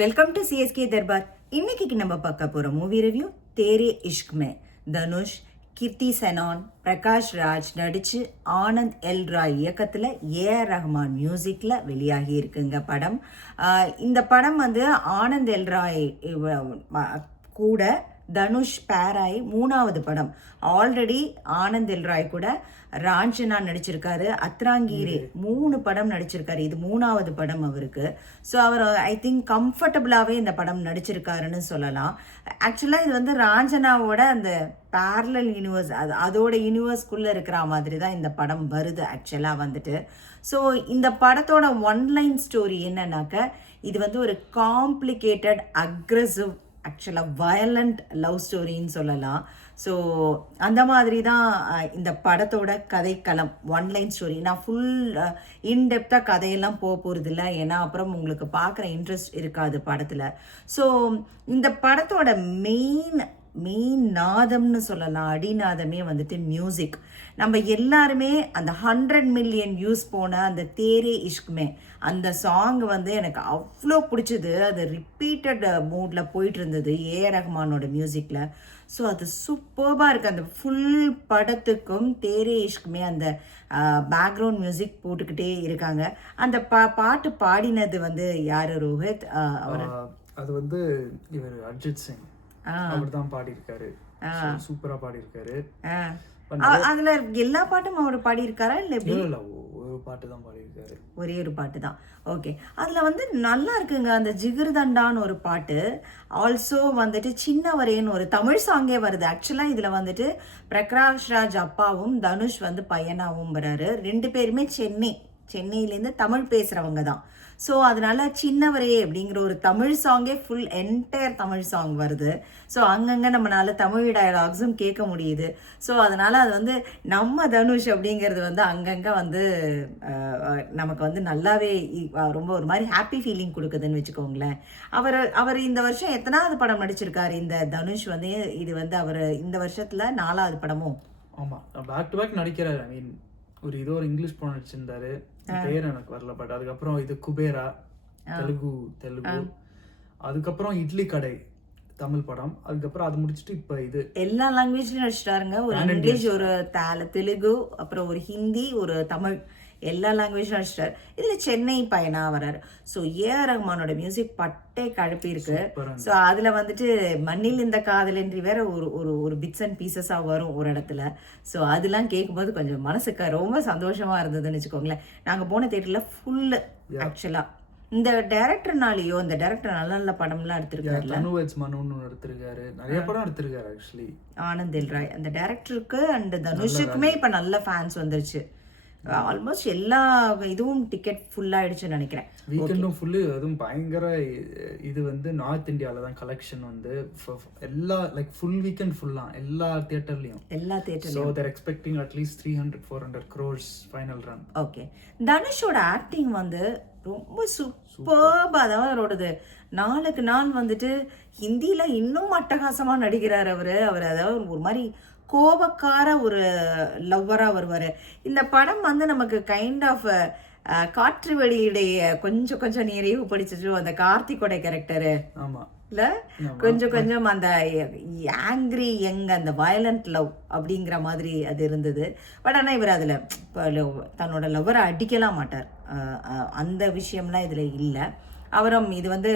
Welcome to CSK Darbar. இன்னைக்கு நம்ம பார்க்க போற மூவி ரிவ்யூ தேரே இஷ்க் மே. தனுஷ், கீர்த்தி செனான், பிரகாஷ் ராஜ் நடிச்சு ஆனந்த் எல் ராய் இயக்கத்தில் ஏஆர் ரஹ்மான் மியூசிக்கில் வெளியாகி இருக்குங்க படம். இந்த படம் வந்து ஆனந்த் எல் ராய் கூட தனுஷ் பேராய் 3வது படம். ஆல்ரெடி ஆனந்த் எல் ராய் கூட ராஞ்சனா நடிச்சிருக்காரு, அத்ராங்கீரே 3 படம் நடிச்சிருக்காரு. இது 3வது படம் அவருக்கு. ஸோ அவர் ஐ திங்க் கம்ஃபர்டபுளாகவே இந்த படம் நடிச்சிருக்காருன்னு சொல்லலாம். ஆக்சுவலாக இது வந்து ராஞ்சனாவோட அந்த பேரலல் யூனிவர்ஸ், அதோட யூனிவர்ஸ்குள்ளே இருக்கிற மாதிரி தான் இந்த படம் வருது ஆக்சுவலாக வந்துட்டு. ஸோ இந்த படத்தோட ஒன்லைன் ஸ்டோரி என்னன்னாக்க, இது வந்து ஒரு காம்ப்ளிகேட்டட் அக்ரெசிவ் ஆக்சுவலாக வயலண்ட் லவ் ஸ்டோரின்னு சொல்லலாம். ஸோ அந்த மாதிரி தான் இந்த படத்தோட கதைக்களம், ஒன்லைன் ஸ்டோரி. நான் ஃபுல் இன்டெப்த்தாக கதையெல்லாம் போகிறது இல்லை, ஏன்னா அப்புறம் உங்களுக்கு பார்க்குற இன்ட்ரெஸ்ட் இருக்காது படத்தில். ஸோ இந்த படத்தோட மெயின் நாதம்னு சொல்லலாம், அடிநாதமே வந்துட்டு மியூசிக். நம்ம எல்லாருமே அந்த 100 மில்லியன் வியூஸ் போன அந்த தேரே இஷ்க்மே அந்த சாங் வந்து எனக்கு அவ்வளோ பிடிச்சது. அது ரிப்பீட்டட் மூடில் போயிட்டு இருந்தது ஏஆர் ரஹ்மானோட மியூசிக்கில். ஸோ அது சூப்பர்பாக இருக்குது. அந்த ஃபுல் படத்துக்கும் தேரே இஷ்க்மே அந்த பேக்ரவுண்ட் மியூசிக் போட்டுக்கிட்டே இருக்காங்க. அந்த பாட்டு பாடினது வந்து யார்? ரோஹித் அவர். அது வந்து இவர் அர்ஜித் சிங் அவர் தான் பாடியிருக்காரு. சூப்பரா பாடியிருக்காரு. அதுல எல்லா பாட்டும் அவர் பாடியிருக்காரா இல்ல எப்படி? ஒரு பாட்டு தான் பாடியிருக்காரு, ஒரே ஒரு பாட்டு தான். ஓகே, அதுல வந்து நல்லா இருக்குங்க அந்த ஜிகிர்தண்டான்னு ஒரு பாட்டு. ஆல்சோ வந்துட்டு சின்னவரேன்னு ஒரு தமிழ் சாங்கே வருது. ஆக்சுவலா இதுல வந்துட்டு பிரகாஷ் ராஜ் அப்பாவும் தனுஷ் வந்து பையனாவும் வராரு. 2 பேருமே சென்னையிலேருந்து தமிழ் பேசுறவங்க தான். ஸோ அதனால சின்னவரே அப்படிங்கிற ஒரு தமிழ் சாங்கே ஃபுல் என்டையர் தமிழ் சாங் வருது. ஸோ அங்கங்கே நம்மளால தமிழ் டயலாக்ஸும் கேட்க முடியுது. ஸோ அதனால அது வந்து நம்ம தனுஷ் அப்படிங்கிறது வந்து அங்கங்கே வந்து நமக்கு வந்து நல்லாவே ரொம்ப ஒரு மாதிரி ஹாப்பி ஃபீலிங் கொடுக்குதுன்னு வச்சுக்கோங்களேன். அவர் இந்த வருஷம் எத்தனாவது படம் நடிச்சிருக்காரு இந்த தனுஷ் வந்து? இது வந்து அவர் இந்த வருஷத்துல 4வது படமும். ஆமாம், பேக் டு பேக் நடிக்கிறாரு. ஐ மீன் ஒரு இங்கிலீஷ் படம் நடிச்சிருந்தாரு, பேர் எனக்கு வரல. பட் அதுக்கப்புறம் இது குபேரா தெலுங்கு, அதுக்கப்புறம் இட்லி கடை தமிழ் படம், அதுக்கப்புறம் அது முடிச்சுட்டு இப்ப இது எல்லா லாங்குவேஜ்லயும் நடிச்சிட்டாருங்க. ஒரு இங்கிலீஷ், ஒரு தெலுங்கு, அப்புறம் ஒரு ஹிந்தி, ஒரு தமிழ், எல்லா லாங்குவேஜும் நடிச்சிட்டாரு. இதுல சென்னை பையனா வர்றாரு. ஸோ ஏஆர் ரஹ்மானோட மியூசிக் பட்டே கழப்பி இருக்கு. ஸோ அதுல வந்துட்டு மண்ணில் இந்த காதலன்றி வேற ஒரு பிட்ஸ் அண்ட் பீசஸா வரும் ஒரு இடத்துல. ஸோ அதெல்லாம் கேட்கும்போது கொஞ்சம் மனசுக்கு ரொம்ப சந்தோஷமா இருந்ததுன்னு வச்சுக்கோங்களேன். நாங்க போன தியேட்டர்ல ஃபுல்லு ஆக்சுவலா. இந்த டைரக்டர்னாலேயோ, இந்த டைரக்டர் நல்ல நல்ல படம்லாம் எடுத்திருக்காருல்ல, எடுத்திருக்காரு, நிறைய படம் எடுத்திருக்காரு ஆக்சுவலி ஆனந்த் எல் ராய். அந்த டைரக்டருக்கு அண்ட் தனுஷுக்குமே இப்ப நல்ல ஃபேன்ஸ் வந்துருச்சு. ஆல்மோஸ்ட் எல்லா இதுவும் டிக்கெட் ஃபுல் ஆயிடுச்சுன்னு நினைக்கிறேன். வீக்கெண்டும் ஃபுல்லு. அதுவும் பயங்கர இது வந்து நார்த் இந்தியாவில் தான் கலெக்ஷன் வந்து எல்லா லைக் ஃபுல் வீக்கெண்ட் ஃபுல்லாக எல்லா தியேட்டர்லையும். So they're expecting at least 300-400 crores final run. Okay, தனுஷோட ஆக்டிங் வந்து ரொம்ப சூப்பர்பா தான் அவரோடது. நாளுக்கு நாள் வந்துட்டு ஹிந்தியில இன்னும் அட்டகாசமா நடிக்கிறார் அவரு. அதாவது ஒரு மாதிரி கோபக்கார ஒரு லவ்வராக வருவார். இந்த படம் வந்து நமக்கு கைண்ட் ஆஃப் காற்று வெளியிடைய கொஞ்சம் நிறைவு படிச்சிட்டு அந்த கார்த்திகோட கேரக்டரு இல்ல கொஞ்சம் அந்த ஆங்கிரி அந்த வயலண்ட் லவ் அப்படிங்கிற மாதிரி அது இருந்தது. பட் ஆனால் இவர் அதில் தன்னோட லவ்வரை அடிக்கலாம் மாட்டார். அந்த விஷயம்லாம் இதில் இல்லை. அவரும் இது வந்து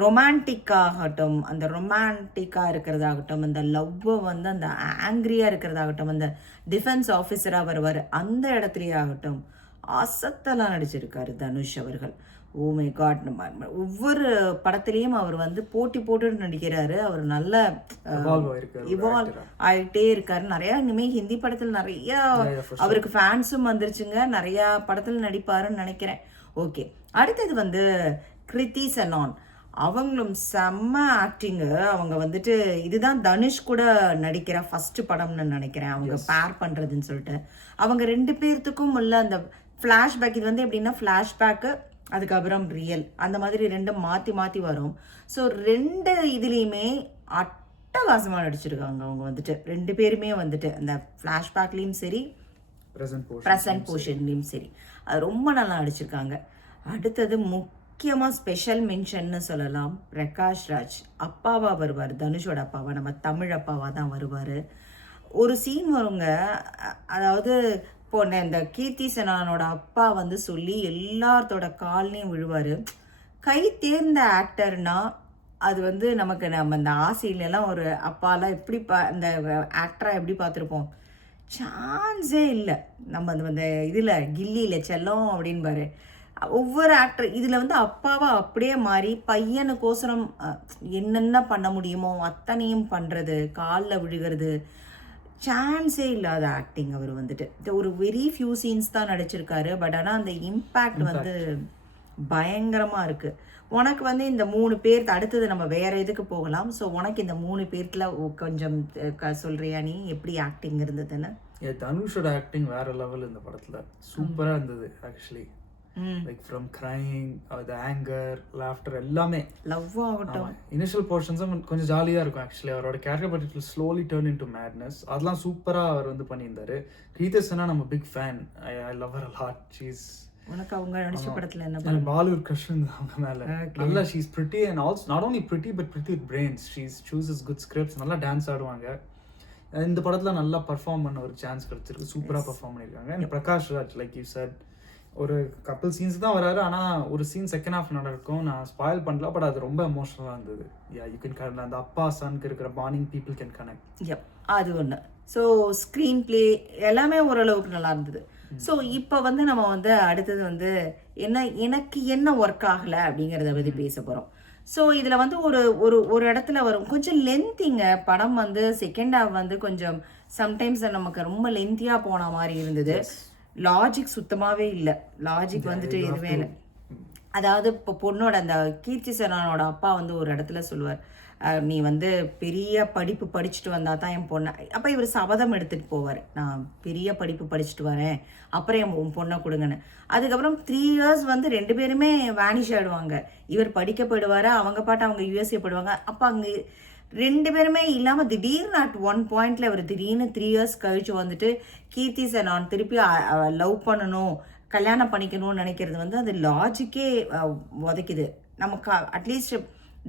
ரொமான்டிக்காகட்டும், அந்த ரொமான்டிக்காக இருக்கிறதாகட்டும், அந்த லவ்வை வந்து அந்த ஆங்கிரியாக இருக்கிறதாகட்டும், அந்த டிஃபென்ஸ் ஆஃபீஸராக வருவார், அந்த இடத்துலையே ஆகட்டும் அசத்தெல்லாம் நடிச்சிருக்காரு தனுஷ் அவர்கள். ஓ மை காட், ஒவ்வொரு படத்துலேயும் அவர் வந்து போட்டு நடிக்கிறாரு. அவர் நல்ல இவால்வ் ஆகிட்டே இருக்காரு. நிறையா இனிமேல் ஹிந்தி படத்தில் நிறையா அவருக்கு ஃபேன்ஸும் வந்துருச்சுங்க. நிறையா படத்தில் நடிப்பாருன்னு நினைக்கிறேன். ஓகே, அடுத்தது வந்து கிருத்தி செனான். அவங்களும் செம்ம ஆக்டிங்கு. அவங்க வந்துட்டு இதுதான் தனுஷ் கூட நடிக்கிற ஃபர்ஸ்ட் படம்னு நினைக்கிறேன் அவங்க பேர் பண்ணுறதுன்னு சொல்லிட்டு. அவங்க 2 பேர்த்துக்கும் உள்ள அந்த ஃப்ளாஷ்பேக், இது வந்து எப்படின்னா ஃப்ளாஷ்பேக்கு அதுக்கப்புறம் ரியல், அந்த மாதிரி 2 மாற்றி வரும். ஸோ 2 இதுலேயுமே அட்டகாசமாக நடிச்சிருக்காங்க அவங்க வந்துட்டு. 2 பேருமே வந்துட்டு அந்த ஃப்ளாஷ்பேக்லேயும் சரி, ப்ரெசன்ட் போர்ஷன்லேயும் சரி, அது ரொம்ப நல்லா நடிச்சிருக்காங்க. அடுத்தது முக்கியமாக ஸ்பெஷல் மென்ஷன்னு சொல்லலாம் பிரகாஷ் ராஜ். அப்பாவா வருவார், தனுஷோட அப்பாவா, நம்ம தமிழ் அப்பாவா தான் வருவார். ஒரு சீன் வருங்க, அதாவது இப்போ இந்த கீர்த்தி செனானோட அப்பா வந்து சொல்லி எல்லாத்தோட கால்லையும் விழுவார். கை தேர்ந்த ஆக்டர்னா அது வந்து நமக்கு நம்ம இந்த ஆசையிலலாம் ஒரு அப்பாலாம் எப்படி இந்த ஆக்டராக எப்படி பார்த்துருப்போம், சான்ஸே இல்லை. நம்ம அந்த இதில் கில்லியில் செல்லம் அப்படின்பாரு ஒவ்வொரு ஆக்டர். இதில் வந்து அப்பாவை அப்படியே மாறி பையனுக்கோசரம் என்னென்ன பண்ண முடியுமோ அத்தனையும் பண்ணுறது, காலில் விழுகிறது, சான்ஸே இல்லாத ஆக்டிங். அவர் வந்துட்டு ஒரு வெரி ஃபியூ சீன்ஸ் தான் நடிச்சிருக்காரு. பட் ஆனால் அந்த இம்பேக்ட் வந்து பயங்கரமாக இருக்குது. உனக்கு வந்து இந்த 3 பேர் அடுத்தது நம்ம வேற இதுக்கு போகலாம். ஸோ உனக்கு இந்த 3 பேர்ல கொஞ்சம் சொல்றியா நீ எப்படி ஆக்டிங் இருந்ததுன்னு? தனுஷோட ஆக்டிங் வேற லெவல் இந்த படத்துல, சூப்பரா இருந்தது actually. Like from crying, the anger, laughter எல்லாமே. லவ் ஆகட்டும், இனிஷியல் போர்ஷன்ஸும் கொஞ்சம் ஜாலியாக இருக்கும் ஆக்சுவலி. அவரோட character but it will slowly turn into madness. அதெல்லாம் சூப்பராக அவர் வந்து பண்ணியிருந்தாரு. கீர்த்தி செனா நம்ம big fan. I love her a lot. She's உனக்கு அவங்க நடிச்ச படத்துல என்ன பாலிவுட் கிரஷ் அவங்க மேல. நல்லா she is pretty and also not only pretty but pretty with brains. She சூசஸ் good scripts. நல்லா டான்ஸ் ஆடுவாங்க. இந்த படத்துல நல்லா பர்ஃபார்ம் பண்ண ஒரு சான்ஸ் கிடைச்சிருக்கு. சூப்பரா பர்ஃபார்ம் பண்ணியிருக்காங்க. And Prakash Raj like you said ஒரு கப்பல் சீன்ஸ் தான் வராரு. ஆனால் ஒரு சீன் செகண்ட் ஹாஃப் நடக்கும். நான் ஸ்பாயில் பண்ணல, பட் அது ரொம்ப எமோஷனலாக இருந்தது. யூ கேன் அந்த அப்பா சனுக்கு இருக்கிற பாண்டிங் பீப்புள் கேன் கனெக்ட். அது ஒன்று. ஸோ ஸ்க்ரீன் பிளே எல்லாமே ஓரளவுக்கு நல்லா இருந்தது. ஸோ இப்போ வந்து நம்ம வந்து அடுத்தது வந்து எனக்கு என்ன ஒர்க் ஆகலை அப்படிங்கிறத பற்றி பேச போகிறோம். ஸோ இதில் வந்து ஒரு இடத்துல வரும் கொஞ்சம் லென்த்திங்க படம் வந்து செகண்ட் ஹாஃப் வந்து கொஞ்சம் சம்டைம்ஸ் நமக்கு ரொம்ப லென்த்தியாக போன மாதிரி இருந்தது. லாஜிக் சுத்தமாகவே இல்லை. லாஜிக் வந்துட்டு எதுவுமே இல்லை. அதாவது இப்போ பொண்ணோட அந்த கீர்த்தி செனானோட அப்பா வந்து ஒரு இடத்துல சொல்லுவார், நீ வந்து பெரிய படிப்பு படிச்சுட்டு வந்தா தான் என் பொண்ணை. அப்போ இவர் சபதம் எடுத்துகிட்டு போவார், நான் பெரிய படிப்பு படிச்சுட்டு வரேன், அப்புறம் உன் பொண்ணை கொடுங்கன்னு. அதுக்கப்புறம் 3 years வந்து 2 பேருமே வேனிஷ் ஆகிடுவாங்க. இவர் படிக்க போயிடுவார், அவங்க பாட்டு அவங்க யூஎஸ்ஏ போயிடுவாங்க. அப்போ அங்கே 2 பேருமே இல்லாமல் திடீர்னு அட் ஒன் பாயிண்ட்ல அவர் திடீர்னு 3 years கழிச்சு வந்துட்டு கீர்த்தி செனான் திருப்பி லவ் பண்ணணும், கல்யாணம் பண்ணிக்கணும்னு நினைக்கிறது வந்து அது லாஜிக்கே உதைக்குது நமக்கு. அட்லீஸ்ட்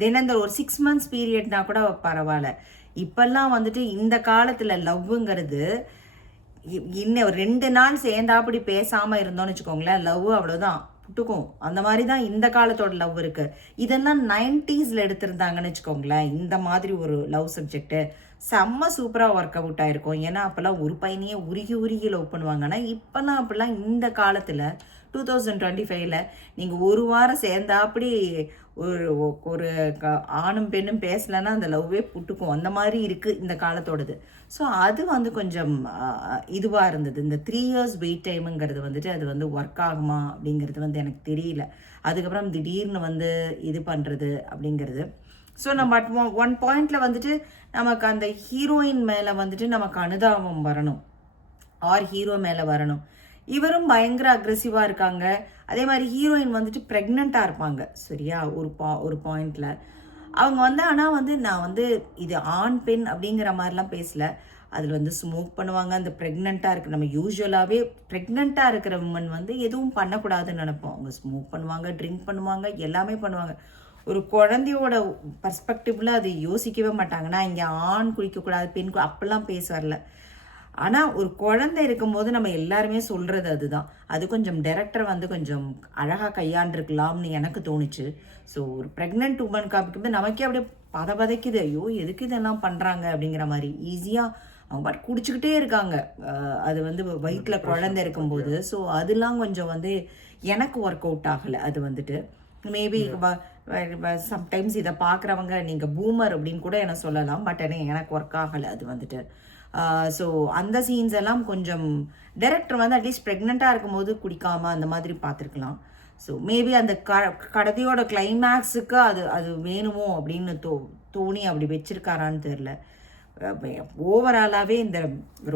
தினம் ஒரு 6 months பீரியட்னா கூட பரவாயில்ல. இப்பெல்லாம் வந்துட்டு இந்த காலத்தில் லவ்வுங்கிறது இன்னும் ஒரு 2 நாள் சேர்ந்தாப்படி பேசாமல் இருந்தோம்னு வச்சுக்கோங்களேன், லவ் அவ்வளோதான் புட்டுக்கும். அந்த மாதிரி தான் இந்த காலத்தோட லவ் இருக்கு. இதெல்லாம் 90s எடுத்திருந்தாங்கன்னு வச்சுக்கோங்களேன், இந்த மாதிரி ஒரு லவ் சப்ஜெக்ட் செம்ம சூப்பராக ஒர்க் அவுட் ஆயிருக்கும். ஏன்னா அப்போல்லாம் ஒரு பையனையே உருகி லவ் பண்ணுவாங்க. ஆனால் இப்போல்லாம் அப்படிலாம் இந்த காலத்தில் 2025ல நீங்கள் ஒரு வாரம் சேர்ந்தாப்படி ஒரு ஆணும் பெண்ணும் பேசலைன்னா அந்த லவ்வே புட்டுக்கும். அந்த மாதிரி இருக்குது இந்த காலத்தோடது. ஸோ அது வந்து கொஞ்சம் இதுவாக இருந்தது. இந்த 3 years வெயிட் டைமுங்கிறது வந்துட்டு அது வந்து ஒர்க் ஆகுமா அப்படிங்கிறது வந்து எனக்கு தெரியல. அதுக்கப்புறம் திடீர்னு வந்து இது பண்ணுறது அப்படிங்கிறது. ஸோ நம்ம அட் ஒன் பாயிண்டில் வந்துட்டு நமக்கு அந்த ஹீரோயின் மேலே வந்துட்டு நமக்கு அனுதாபம் வரணும், ஆர் ஹீரோ மேலே வரணும். இவரும் பயங்கர அக்ரெசிவாக இருக்காங்க. அதே மாதிரி ஹீரோயின் வந்துட்டு ப்ரெக்னெண்ட்டாக இருப்பாங்க சரியா ஒரு பாயிண்டில் அவங்க வந்து. ஆனால் வந்து நான் வந்து இது ஆண் பெண் அப்படிங்கிற மாதிரிலாம் பேசல. அதில் வந்து ஸ்மோக் பண்ணுவாங்க. அந்த ப்ரெக்னெண்ட்டாக இருக்குது, நம்ம யூஸ்வலாகவே ப்ரெக்னெண்ட்டாக இருக்கிற உமன் வந்து எதுவும் பண்ணக்கூடாதுன்னு நினைப்போம். அவங்க ஸ்மோக் பண்ணுவாங்க, ட்ரிங்க் பண்ணுவாங்க, எல்லாமே பண்ணுவாங்க. ஒரு குழந்தையோட பர்ஸ்பெக்டிவ்ல அது யோசிக்கவே மாட்டாங்கன்னா இங்கே ஆண் குளிக்கக்கூடாது பெண் அப்படிலாம் பேச வரல. ஆனால் ஒரு குழந்தை இருக்கும்போது நம்ம எல்லாருமே சொல்கிறது அதுதான். அது கொஞ்சம் டைரக்டர் வந்து கொஞ்சம் அழகாக கையாண்டிருக்கலாம்னு எனக்கு தோணுச்சு. ஸோ ஒரு ப்ரெக்னென்ட் உமன் காமிக்கும்போது நமக்கே அப்படியே பதைக்குது, ஐயோ எதுக்கு இதெல்லாம் பண்ணுறாங்க அப்படிங்கிற மாதிரி. ஈஸியாக அவங்க பாட்டு குடிச்சுக்கிட்டே இருக்காங்க, அது வந்து வயிற்றில் குழந்தை இருக்கும்போது. ஸோ அதெல்லாம் கொஞ்சம் வந்து எனக்கு ஒர்க் அவுட் ஆகலை. அது வந்துட்டு மேபி சம்டைம்ஸ் இதை பார்க்குறவங்க நீங்கள் பூமர் அப்படின்னு கூட என்ன சொல்லலாம். பட் ஆனால் எனக்கு ஒர்க் ஆகலை அது வந்துட்டு. ஸோ அந்த சீன்ஸ் எல்லாம் கொஞ்சம் டைரக்டர் வந்து அட்லீஸ்ட் ப்ரெக்னெண்ட்டாக இருக்கும்போது குடிக்காமல் அந்த மாதிரி பார்த்துருக்கலாம். ஸோ மேபி அந்த கடைசியோட கிளைமேக்ஸுக்கு அது வேணுமோ அப்படின்னு தோணி அப்படி வச்சிருக்காரான்னு தெரில. ஓவராலாகவே இந்த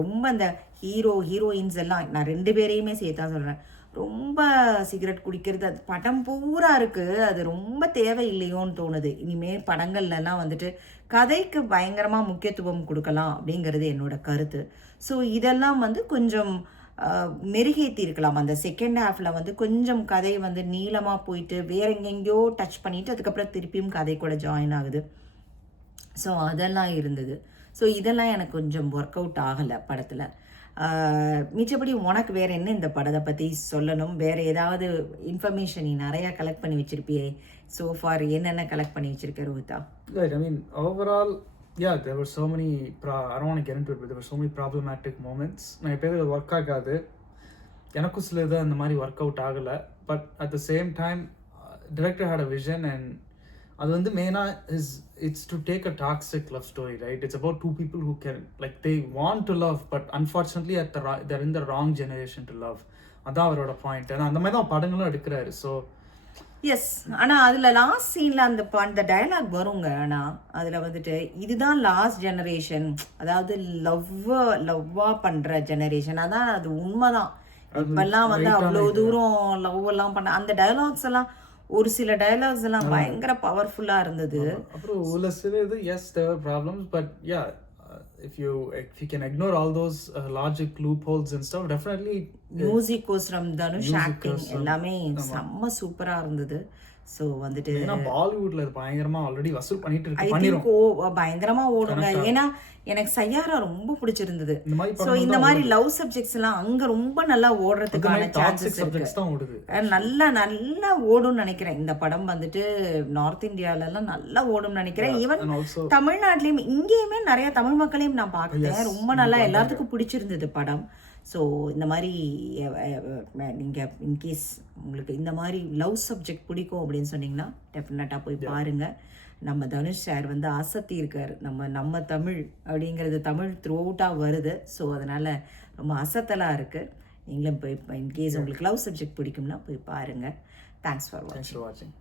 ரொம்ப இந்த ஹீரோயின்ஸ் எல்லாம் நான் 2 பேரையுமே சேர்த்தா சொல்கிறேன், ரொம்ப சிகரெட் குடிக்கிறது அது படம் பூரா இருக்குது. அது ரொம்ப தேவையில்லையோன்னு தோணுது. இனிமேல் படங்கள்லாம் வந்துட்டு கதைக்கு பயங்கரமாக முக்கியத்துவம் கொடுக்கலாம் அப்படிங்கிறது என்னோட கருத்து. ஸோ இதெல்லாம் வந்து கொஞ்சம் மெருகேற்றி இருக்கலாம். அந்த செகண்ட் ஹாஃபில் வந்து கொஞ்சம் கதை வந்து நீளமாக போயிட்டு வேற எங்கெங்கேயோ டச் பண்ணிவிட்டு அதுக்கப்புறம் திருப்பியும் கதை கூட ஜாயின் ஆகுது. ஸோ அதெல்லாம் இருந்தது. ஸோ இதெல்லாம் எனக்கு கொஞ்சம் ஒர்க் அவுட் ஆகலை படத்தில். மிச்சப்படி உனக்கு வேறு என்ன இந்த படத்தை பற்றி சொல்லணும்? வேறு ஏதாவது இன்ஃபர்மேஷன் நீ நிறையா கலெக்ட் பண்ணி வச்சுருப்பியே ஸோ ஃபார்? என்னென்ன கலெக்ட் பண்ணி வச்சுருக்க Rohitha? Right, I mean, overall, yeah, there were so many, I don't want to get into it, but there were so many problematic moments. நான் எப்போ இது ஒர்க் ஆகாது, எனக்கும் சில இது அந்த மாதிரி ஒர்க் அவுட் ஆகலை. But at the same time director had a vision, and அது வந்து மெயினாக it's to take a toxic love story, right? It's about 2 people who can, like, they want to love, but unfortunately they're in the wrong generation to love. அதான் அவரோட point. ஏன்னா அந்த மாதிரி தான் படங்களும் எடுக்கிறாரு. ஸோ எஸ், ஆனால் அதில் லாஸ்ட் சீனில் அந்த டயலாக் வருங்க. ஆனால் அதில் வந்துட்டு இதுதான் லாஸ்ட் ஜெனரேஷன், அதாவது லவ்வா பண்ணுற ஜெனரேஷன். அதான் அது உண்மைதான். இப்பெல்லாம் வந்து அவ்வளோ தூரம் லவ் எல்லாம் பண்ண அந்த டயலாக்ஸ் எல்லாம், ஒரு சில டயலாக்ஸ் எல்லாம் பயங்கர பவர்ஃபுல்லாக இருந்தது. அப்புறம் உள்ள சில இது, yes there were problems, but yeah, if you can ignore all those logic loopholes and stuff, definitely music கோஸ்ரம், தனுஷ் ஆக்டிங் எல்லாமே செம்ம சூப்பரா இருந்தது. ஸோ வந்துட்டு ஏன்னா பாலிவுட்ல இது பயங்கரமா ஆல்ரெடி வசூல் பண்ணிட்டு இருக்கு, பயங்கரமா ஓடுங்க. ஏன்னா எனக்கு சையாரா ரொம்ப பிடிச்சிருந்தது. ஸோ இந்த மாதிரி லவ் சப்ஜெக்ட்ஸ் எல்லாம் அங்க ரொம்ப நல்லா ஓடுறதுக்கான சான்சஸ் இருக்கு. நல்லா ஓடும்னு நினைக்கிறேன். இந்த படம் வந்துட்டு நார்த் இந்தியால எல்லாம் நல்லா ஓடும்னு நினைக்கிறேன். ஈவன் தமிழ்நாட்டிலயும் இங்கேயுமே நிறைய தமிழ் மக்களையும் நான் பார்த்தேன். ரொம்ப நல்லா எல்லாத்துக்கும் பிடிச்சிருந்தது படம். ஸோ இந்த மாதிரி நீங்கள் இன்கேஸ் உங்களுக்கு இந்த மாதிரி லவ் சப்ஜெக்ட் பிடிக்கும் அப்படின்னு சொன்னீங்கன்னா டெஃபினட்டாக போய் பாருங்கள். நம்ம தனுஷ் சார் வந்து அசத்தி இருக்கார். நம்ம தமிழ் அப்படிங்கிறது தமிழ் த்ரூ அவுட்டாக வருது. ஸோ அதனால் ரொம்ப அசத்தலாக இருக்குது. நீங்களும் போய் இன்கேஸ் உங்களுக்கு லவ் சப்ஜெக்ட் பிடிக்கும்னா போய் பாருங்கள். தேங்க்ஸ் ஃபார் வாட்சிங்.